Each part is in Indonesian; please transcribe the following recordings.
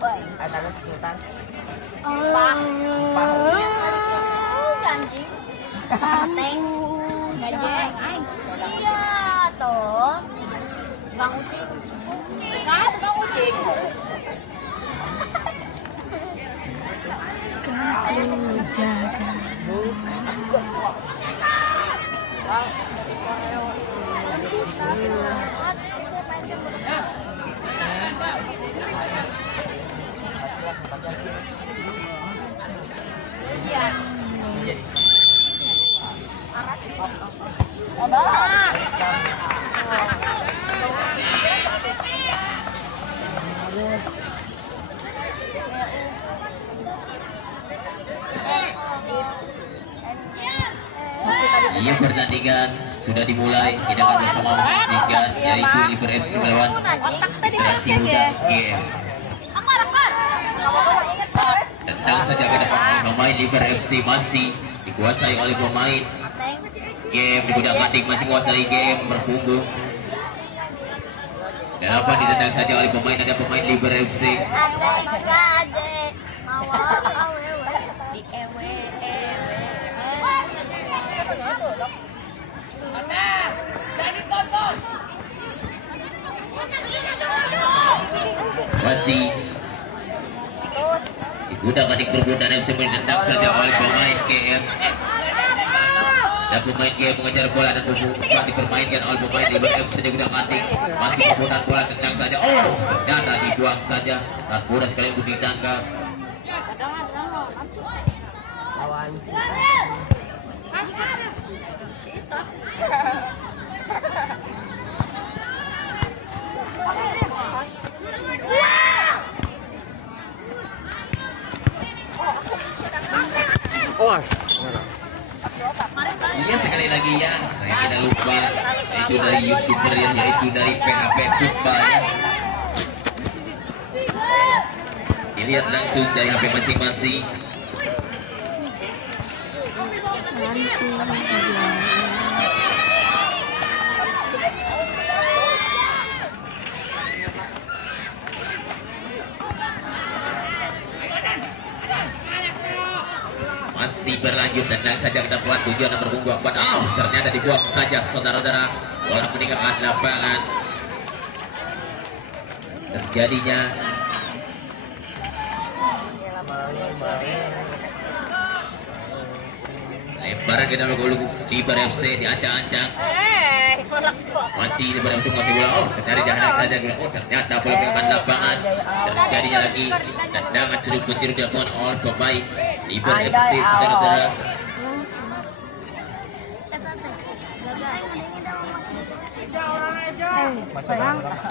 Ada kesulitan. Janji. Teng. Gajeng. Iya toh. Bang Ucing. Satu Bang Ucing. Kamu jaga. Iya, pertandingan sudah dimulai. Kita akan bersama menyaksikan yaitu Liber FC melawan Federasi Muda GM. Tendang saja ke depan oleh pemain Liber FC, masih dikuasai oleh pemain GM. Di budak kating masih menguasai GM berpunggung. Dapat ditendang saja oleh pemain, ada pemain Liber FC. Masih dibudak kating berbudan FC ditendang saja oleh pemain GM. Dan pemain GM mengejar bola dan bukan dipermainkan oleh pemain Liber FC di budak kating. Masih keputar bola, tendang saja. Oh, ternyata dibuang saja. Dan mudah sekali untuk ditangkap. Lawan. Iya, sekali lagi ya, saya tidak lupa itu dari YouTuber ya, yaitu dari PHP Puspa ya. Dilihat langsung dari HP masing-masing. Masih berlanjut, tendang saja kita buat tujuan nomor punggung 4. Oh, ternyata dibuang saja saudara-saudara. Bola meninggalkan lapangan. Terjadinya lemparan ke dalam gol Liber FC, diancang-ancang. Masih Liber FC masih bola. Oh, ternyata jangan saja bola. Oh, ternyata bola meninggalkan lapangan. Terjadinya lagi tendangan sudut penjuru dilakukan oleh pemain Liber FC, saudara-saudara.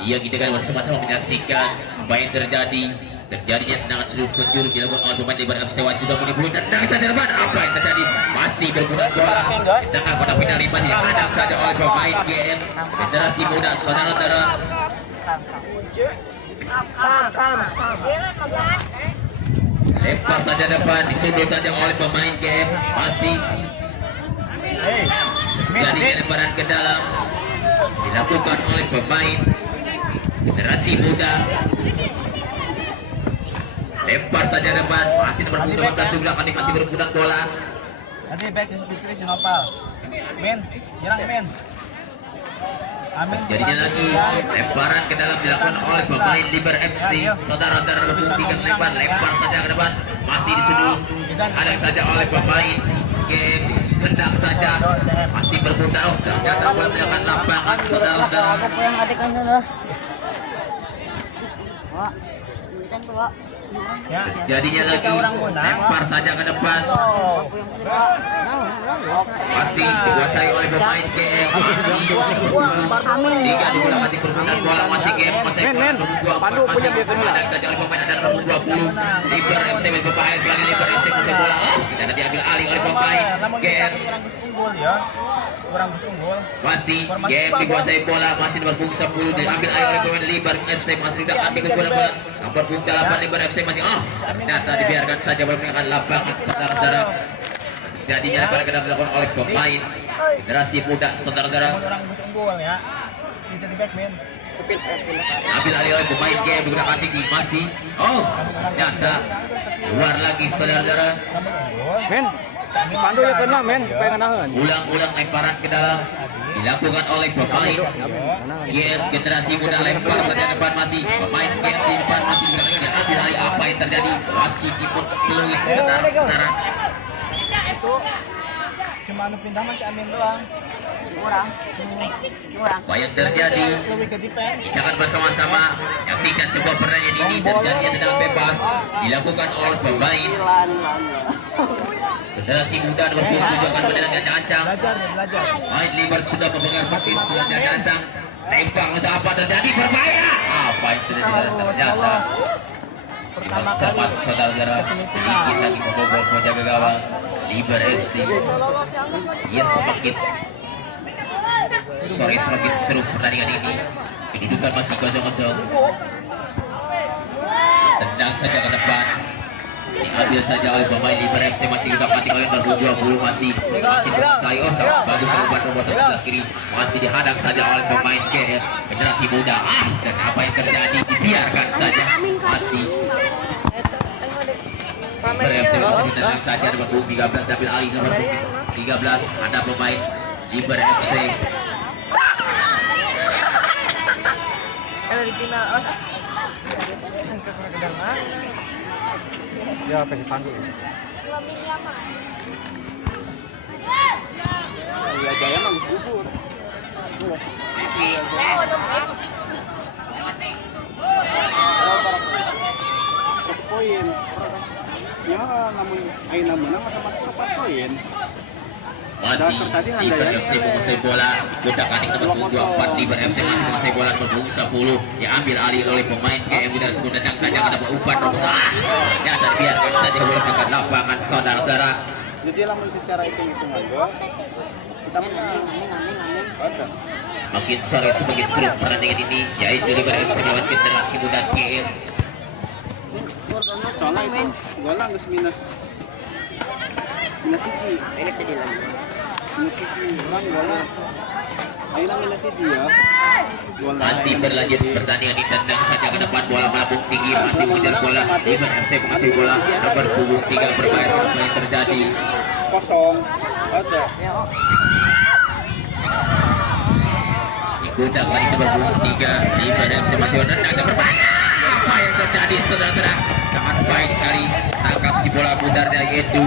Iya, kita kan bersama-sama menyaksikan apa yang terjadi. Terjadinya tendangan sudut penjuru dilakukan oleh pemain Liber FC. Sudah menimbulkan tendangan saja depan. Apa yang terjadi? Masih berputar bola. Tengah kotak penalti masih dihadang saja oleh pemain GM Federasi Muda, saudara-saudara. Lempar saja depan, disundul saja oleh pemain GM. Masih jadi lemparan ke dalam dilakukan oleh pemain Federasi Muda. Lempar saja depan, masih nomor 18 juga kan masih berputar bola. Nanti back di kiri si Nopal. Men, nyerang men. Amin. Jadinya lagi lemparan ke dalam dilakukan oleh pemain Liber FC. Saudara-saudara membuktikan lempar saja ke depan, masih disudut. Ada saja oleh pemain game, sedang saja masih berputar. Oh, ternyata bola meninggalkan lapangan, saudara-saudara. Ya. Jadinya lagi lempar saja ke depan, masih dikuasai oleh pemain GM. Masih tiga di bola mati perputaran bola, masih GM masih ada saja oleh pemain ada nomor 20 Liber FC berbahaya sekali. Liber FC masih bola dan diambil alih oleh pemain GM. Kurang unggul. Masih GM dikuasai bola, masih nomor punggung 10 diambil alih oleh pemain Liber FC. Masih tidak ambil ke bola nomor punggung 8 Liber FC masih ternyata dibiarkan saja bola meninggalkan lapangan, saudara-saudara. Jadinya lemparan ke dalam dilakukan oleh pemain Federasi Muda, saudara-saudara. Orang unggul ya. Bisa di back men. Ambil alih oleh pemain game menggunakan tinggi masih. Oh, nyata keluar lagi saudara-saudara. Men, pandu ya kena men, pengen nahan. Ulang-ulang lemparan ke dalam dilakukan oleh pemain game generasi muda lempar saja depan masih pemain game di depan masih berani ambil alih apa yang terjadi masih tipe peluit saudara. Itu cuma anu pindah masih Amin doang. Kurang. Apa yang terjadi? Lebih ke defense. Kita akan bersama-sama menyaksikan sebuah pertandingan ini terjadi tendangan bebas dilakukan oleh pemain generasi muda nomor 27 akan menendang ancang-ancang. Belajar nih, belajar. Main liver sudah memegang mesin sudah ancang. Tembak untuk apa terjadi berbahaya. Apa yang terjadi ternyata Pertama kali cepat saudara-saudara sedikit lagi membobol penjaga gawang Liber FC. Ia semakin seru pertandingan ini. Kedudukan masih 0-0. Tendang saja ke depan. Diambil saja oleh pemain Liber FC masih juga mati oleh nomor 20 masih menguasai. Oh sangat bagus umpan nomor 1 sebelah kiri masih dihadang saja oleh pemain generasi muda. Dan apa yang terjadi dibiarkan saja masih Liber FC masih ditendang saja nomor 13 ambil alih nomor 13 ada pemain Liber FC. Ada di final. Ya, pengen pandu. Iya Jaya mah geus gugur. Satu poin. Ya, namun ayeuna menang otomatis 4 poin. Masih Liber FC menguasai bola Budak Kaning nomor 24 Liber FC masih menguasai bola nomor 10 diambil alih oleh pemain KM dan tendang saja ke depan umpan nomor 1 ternyata biarkan saja bola ke lapangan saudara-saudara. Jadi lamun secara hitung-hitungan gol kita menang. Ada. Makin sore semakin seru pertandingan ini yaitu Liber FC melawan generasi muda KM. Soalnya itu golnya geus minus siji. Ini tadi lagi. Minus siji. Orang golnya ayeuna minus siji ya. Golnya. Masih berlanjut pertandingan ditendang saja ke depan bola melambung tinggi masih mengejar bola Liber FC menguasai bola nomor punggung 3 berbahaya apa yang terjadi. Kosong. Ada. Budak Kaning nomor punggung 3 Liber FC masih menendang dan berbahaya. Apa yang terjadi saudara-saudara? Sangat baik sekali tangkap si bola pudar dari Edu.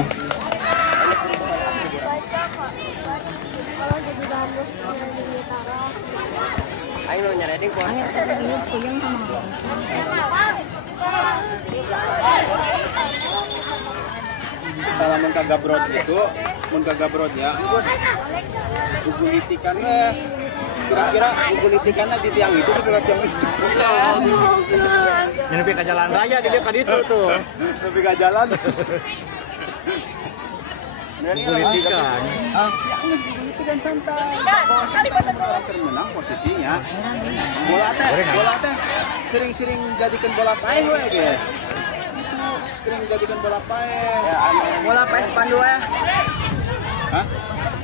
Ayo nyari kok. Kalau mun kagabrod gitu, mun kagabrod ya, terus gugulitikan kira-kira gugulitikannya di tiang itu di tiang itu. Ini ke jalan raya dia ka ditu tuh. Lebih ke jalan. Politikan. Ya geus gugulitikan santai. Bawa santai sama orang termenang posisinya. Bola teh sering-sering jadikan bola paeh we ge. Sering jadikan bola paeh. Bola PS pandu ya. Hah?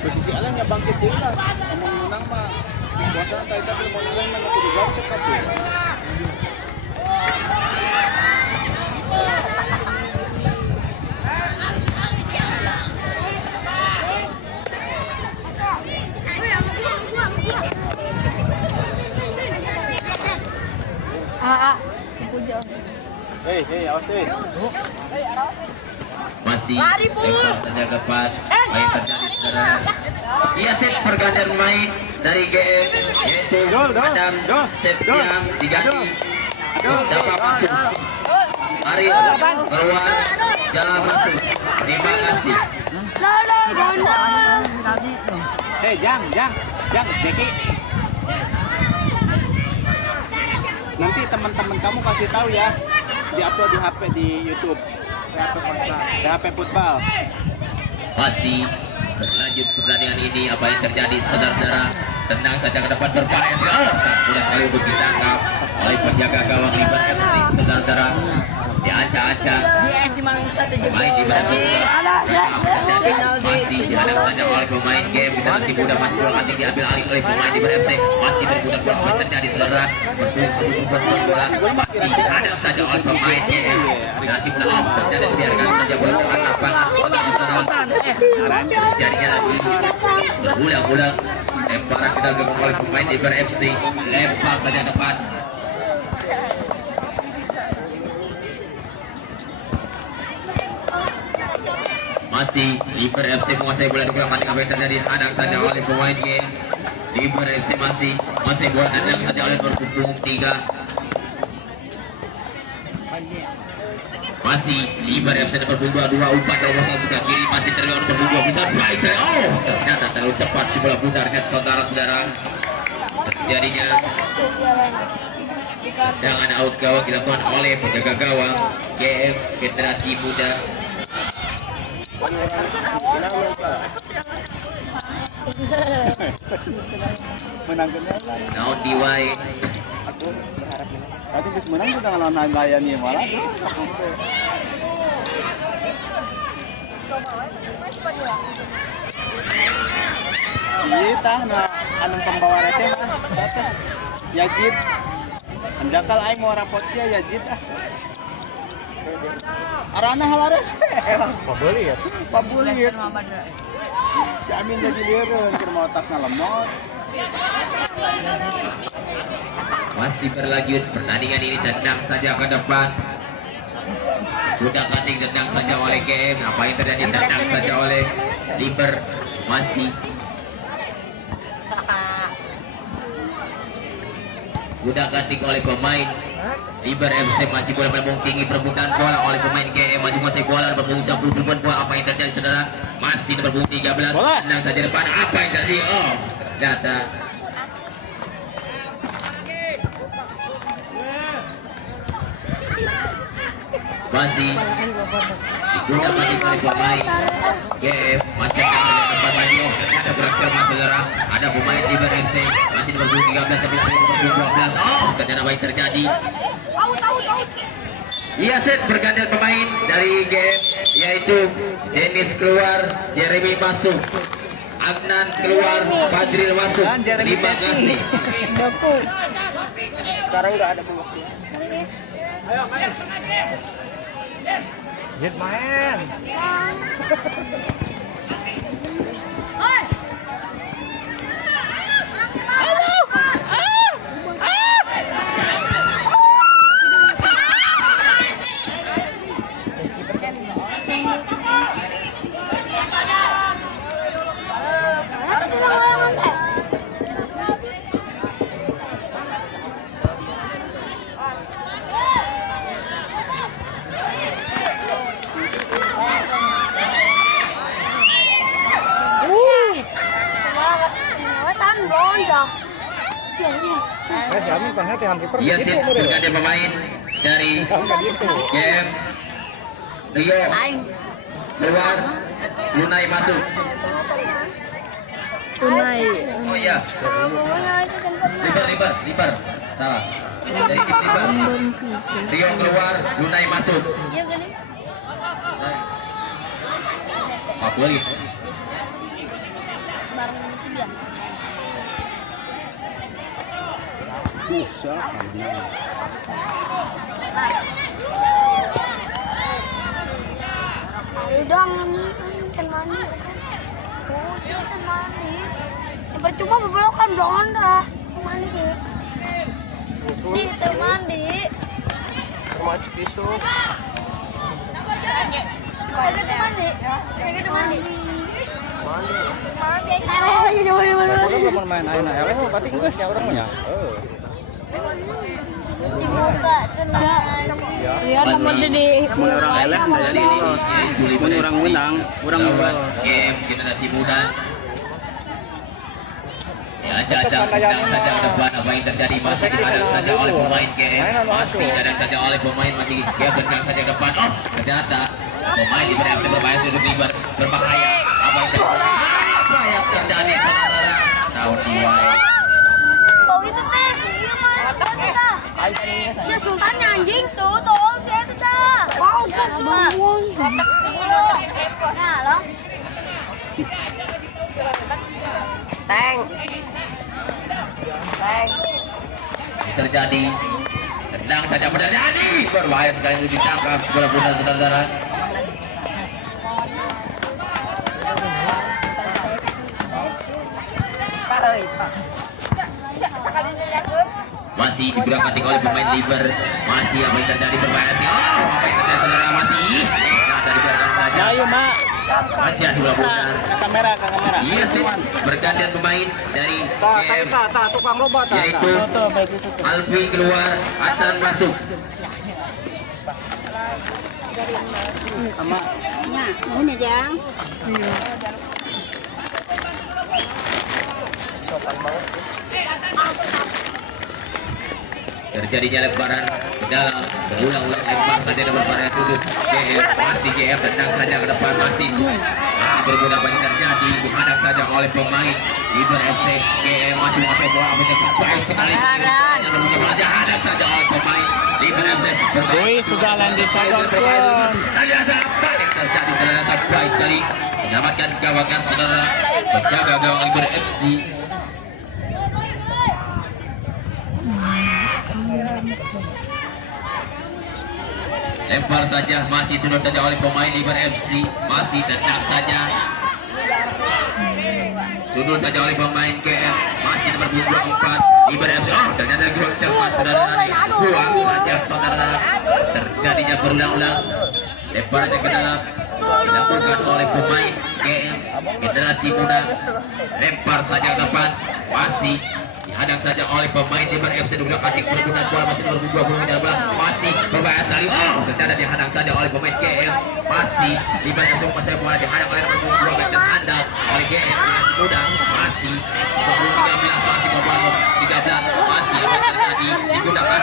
Posisi alang ya bangkit deui lah. Amun menang mah puasa santai tapi mun alang mah kudu gacek atuh. Hei, awas hei. Masih lempar saja ke depan. Apa yang terjadi saudara? Iya set pergantian main dari GM yaitu Adam Septian diganti. Dapat masuk. Mari keluar jalan masuk. Terima kasih. Hei, Jang, Jeki. Nanti teman-teman kamu kasih tahu ya. Di-upload di HP di YouTube. Di HP Football. Masih berlanjut pertandingan ini apa yang terjadi saudara-saudara? Tendang saja ke depan berbahaya sekali. Sangat mudah sekali untuk ditangkap oleh penjaga gawang Liber FC saudara-saudara. diacak-acak. Dia si Malang strategi. Pemain di belakang. Masih dihadang saja oleh pemain game. Generasi muda masih bola kaki diambil alih oleh pemain di FC. Masih berbudak bola terjadi saudara. Bertunggu bola masih dihadang saja oleh pemain game. Generasi muda terjadi biarkan saja bola ke lapangan. Terjadinya lagi berulang-ulang. Lemparan kita dilakukan oleh pemain di FC. Lempar saja depan. Masih Liver FC menguasai bola di belakang, apa yang terjadi, hadang saja oleh pemain game. Liver FC masih bola hadang saja oleh berpunggung 3. Masih Liver FC berpunggung 2 umpan terobosan sudah kiri, masih terlihat berpunggung bisa Blaise. Oh, ternyata terlalu cepat si bola putarnya saudara-saudara. Terjadinya tendangan out gawang dilakukan oleh penjaga gawang GM Generasi Muda. Menang ke lain. Naon diwai. Aku berharap tapi geus menang kita ngalawan layan ieu malah. Kita na anu pembawa rese mah siapa? Yazid. Anjakal aing mau rapot sia Yazid ah. Arana halares. Pabeli ya. Pabulit. Si Amin jadi lieureun keur mau otakna lemot. Masih berlanjut pertandingan ini, tendang saja ke depan. Sudah kating tendang saja oleh GM. Apa yang terjadi, tendang saja oleh Liver. Masih sudah kating oleh pemain Liver FC. Masih bola melambung tinggi, perebutan bola oleh pemain GM. Masih menguasai bola, berpunggung 10 bola. Apa yang terjadi saudara? Masih berpunggung 13. Tendang saja depan. Apa yang terjadi? Oh, ternyata masih digunakan oleh pemain GF. Masih ada tempat maju, ada berakhir saudara. Ada pemain di BRC masih nomor 13 sampai nomor 12. Oh, ternyata baik terjadi. Iya, set pergantian pemain dari GF, yaitu Dennis keluar, Jeremy masuk, Agnan keluar, Fadril masuk. Terima kasih. Sekarang udah ada pemain. Jet main. Iya, set pergantian pemain dari game Rio keluar, Lunai masuk. Tunai. Oh iya, Liver salah dari tim Liver. Rio keluar, Lunai masuk. Apa lagi? Bisa. Udah kan mandi. Oh, sih kan mandi. Ya, percuma bebelokan Belanda. Mandi. Di itu mandi. Termasuk besok. Saya gitu mandi. Saya gitu mandi. Mandi. Mandi. Lagi coba di mana? Orang belum main ayeuna eleh berarti geus ya urang nya. Cibuka cenah. Iya, nomor di Orang eleh dari ini. Mun orang menang, orang game Generasi Muda. Ya, jajang saja ke depan. Apa yang terjadi, masih dihadang saja oleh pemain GM. Masih dihadang saja oleh pemain, masih dia bergerak saja ke depan. Oh, ternyata pemain di BRC berbahaya, sudah berbahaya. Apa yang terjadi? Apa yang terjadi, saudara? Tahun diwai. Oh, itu teh, iya mas, saya. Si Sultannya anjing tuh, si itu dah. Tank. Tank. Terjadi tendang saja terjadi berbahaya sekali untuk ditangkap bola bola saudara-saudara. Masih digunakan oleh pemain Liver. Masih apa yang terjadi berbahaya sih. Oh, apa yang terjadi saudara masih. Nah, tadi biarkan saja. Ayo, Mak. Masih ada bola bola. Ke kamera, ke kamera. Iya sih, bergantian pemain dari GM tukang loba yaitu Tuh, baik itu tuh. Alfi keluar, Hasan masuk. Sama Ini Jang. Terjadinya lemparan ke dalam, berulang-ulang lempar saja dan bervariasi tutup. GM masih GM tendang saja ke depan masih berguna banyak terjadi dihadang saja oleh pemain Liver FC. GM masih masuk bola mencetak baik sekali. Yang berguna bola dihadang saja oleh pemain Liver FC. Woi, segalan disodorkan. Tadi ada apa yang terjadi saudara baik sekali menyelamatkan gawangnya saudara penjaga gawang Liver FC. Lempar saja masih sudah saja oleh pemain Liver FC, masih tendang saja sudut saja oleh pemain GM, masih nomor 24 Liver FC. Oh, ternyata gol cepat saudara, buang saja saudara. Terjadinya berulang-ulang lemparannya ke dalam dilakukan oleh pemain GM generasi muda. Lempar saja ke depan masih dihadang saja oleh pemain Liver FC. Dua kaki perbuatan bola masih nomor 20 dalam bola masih berbahaya sekali. Oh, ternyata dihadang saja oleh pemain GM. Masih Liver FC masih bola dihadang oleh nomor 22 dan handal oleh GM muda. Masih 13 masih membangun 13 masih apa yang terjadi digunakan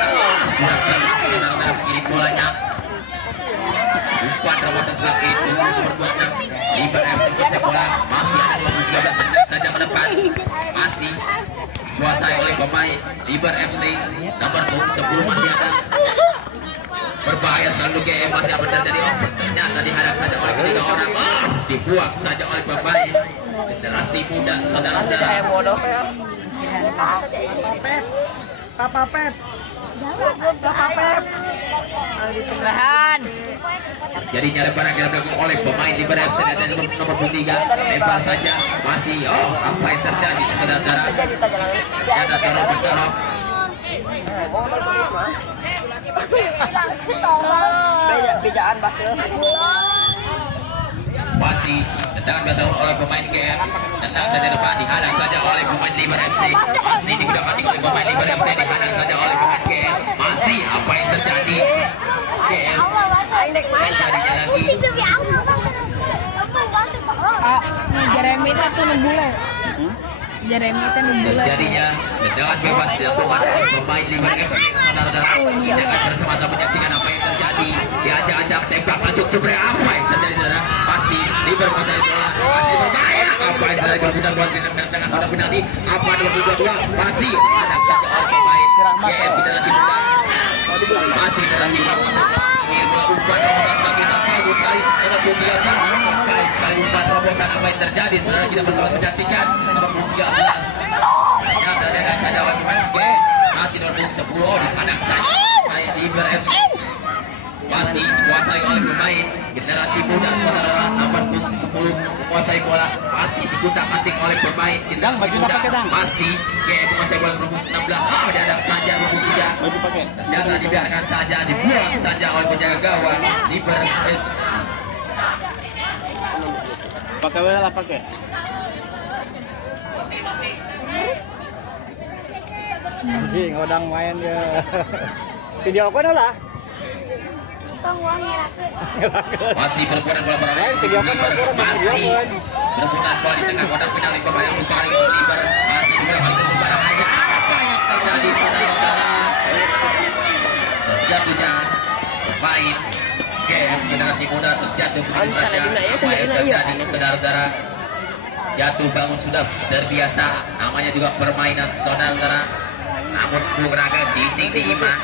gunakan saudara-saudara ini bolanya. Umpan terobosan selang itu nomor 26 Liver FC masih bola masih ada nomor 13 tendang saja ke depan masih dikuasai oleh pemain Liver FC nomor 10 masih ada berbahaya selalu GM masih apa terjadi. Oh, ternyata dihadang saja oleh ketiga orang. Oh, dibuang saja oleh pemain generasi muda saudara-saudara. Papa Pep. Kerahan. Jadinya lemparan yang dilakukan oleh pemain Liver FC dan nomor 23 lempar saja masih. Oh, apa yang terjadi saudara-saudara? Ada taruh bertaruh. Bejaan Basil. Masih tendangan bertaruh oleh pemain GM. Tendang saja depan dihadang saja oleh pemain Liver FC. Masih digunakan oleh pemain Liver FC dihadang saja oleh pemain GM. Masih apa yang terjadi? GM terjadinya lagi. Jeremy itu tuh nembule. Jeremy itu nembule. Terjadinya tendangan bebas dilakukan oleh pemain Liver FC. Saudara-saudara, jangan bersama-sama menyaksikan apa yang terjadi. Diajak-ajak tembak lanjut jumlah apa yang terjadi saudara. Masih Liver menguasai bola, masih berbahaya. Apa yang terjadi kemudian buat dengan pada penalti. Apa 22 masih ada saja oleh pemain GM generasi muda. Masih generasi muda. Umpan terobosan tak bisa bagus sekali. Nomor 13 baik sekali umpan terobosan apa yang terjadi. Saudara kita bersama menyaksikan nomor 13. Ternyata ada saja oleh pemain GM. Masih nomor 10 oh dihadang saja pemain Liver FC. Masih dikuasai oleh pemain generasi muda saudara nomor 10 menguasai bola masih digunakan oleh pemain Dang, baju muda. pakai dang. Masih GM menguasai bola nomor 16 oh dihadang saja nomor 3 Baju pakai. ternyata dibiarkan saja dibuang saja oleh penjaga gawang Liver FC. Pakai lah pakai. Anjing, odang main ya. Video apa lah? Masih berputar bola Video apa masih berputar bola di tengah kotak penalti pemain yang kali ini Liver masih digunakan untuk berbahaya. Apa yang terjadi saudara-saudara? Terjatuhnya pemain GM generasi muda terjatuh begitu saja. Apa yang terjadi saudara-saudara? Jatuh bangun sudah terbiasa, namanya juga permainan saudara-saudara. Namun Bung Raga dinding diiman.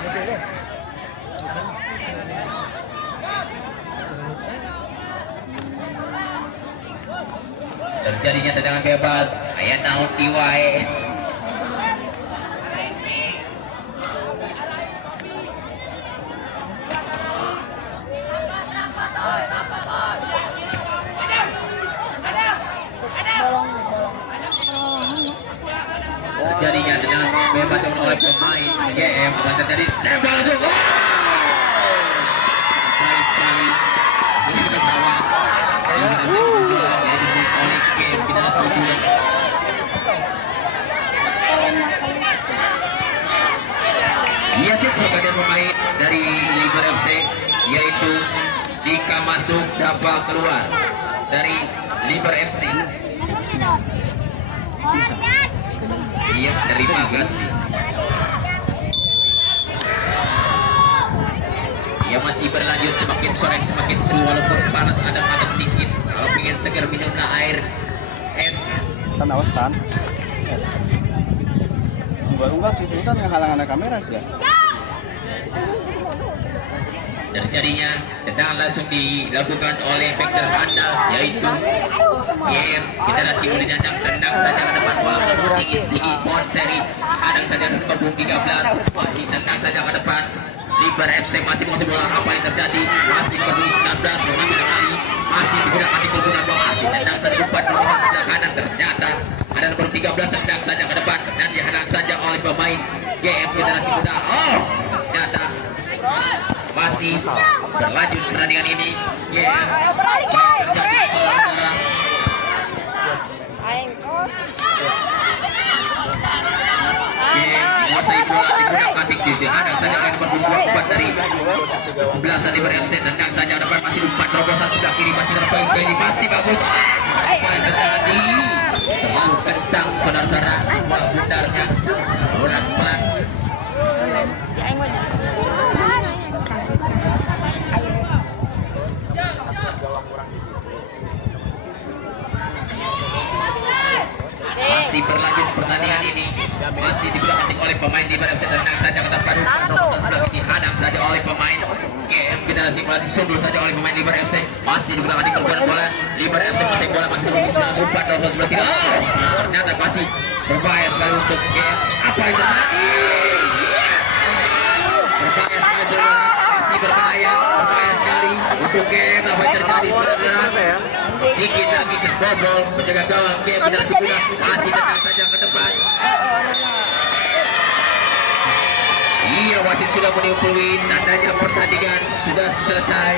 terjadinya tendangan bebas aya naon wae. Terjadinya tendangan bebas oleh pemain GM akan terjadi tembak langsung. Baik sekali. Oleh GM kita sudah. Ia sih kepada pemain dari Liber FC yaitu Dika masuk dapat keluar dari Liber FC. Iya, terima kasih. Ya masih berlanjut semakin sore semakin seru walaupun panas adem-adem dikit. Kalau ingin segar minum air es. Tan awas tan. Unggah sih itu kan ngehalang kamera sih ya. Terjadinya tendangan langsung dilakukan oleh back terhandal yaitu GM Generasi Muda Jajang tendang saja ke depan bola tinggi pohon seri adang saja kebung 13 masih tendang saja ke depan Liber FC masih menguasai bola apa yang terjadi masih kebung 19 mengambil kali masih digunakan di perbunan bola tendang saja umpan di sebelah kanan ternyata ada nomor 13 tendang saja ke depan dan dihadang saja oleh pemain GM Generasi Muda. Oh ternyata masih berlanjut pertandingan ini. Menguasai bola digunakan tinggi ada saja yang berbuat dari belasan Liber FC tendang saja depan masih umpan terobosan sebelah kiri masih terbaik ini masih bagus. Apa yang terjadi? Terlalu kencang benar-benar bola bundarnya. Pelan-pelan. Masih berlanjut pertandingan ini masih digunakan oleh pemain Liber FC tendang saja ke atas padu sebelah dihadang saja oleh pemain GM Generasi Muda disundul saja oleh pemain Liber FC masih digunakan di perbuatan bola Liber FC masih bola masih sudah umpan dari sebelah kiri ternyata masih berbahaya sekali untuk GM apa yang terjadi berbahaya sekali masih berbahaya sekali untuk GM apa yang terjadi saudara dikit lagi terbobol menjaga gawang GM Generasi Muda masih tendang saja ke depan. Iya wasit sudah meniupui tandanya pertandingan sudah selesai.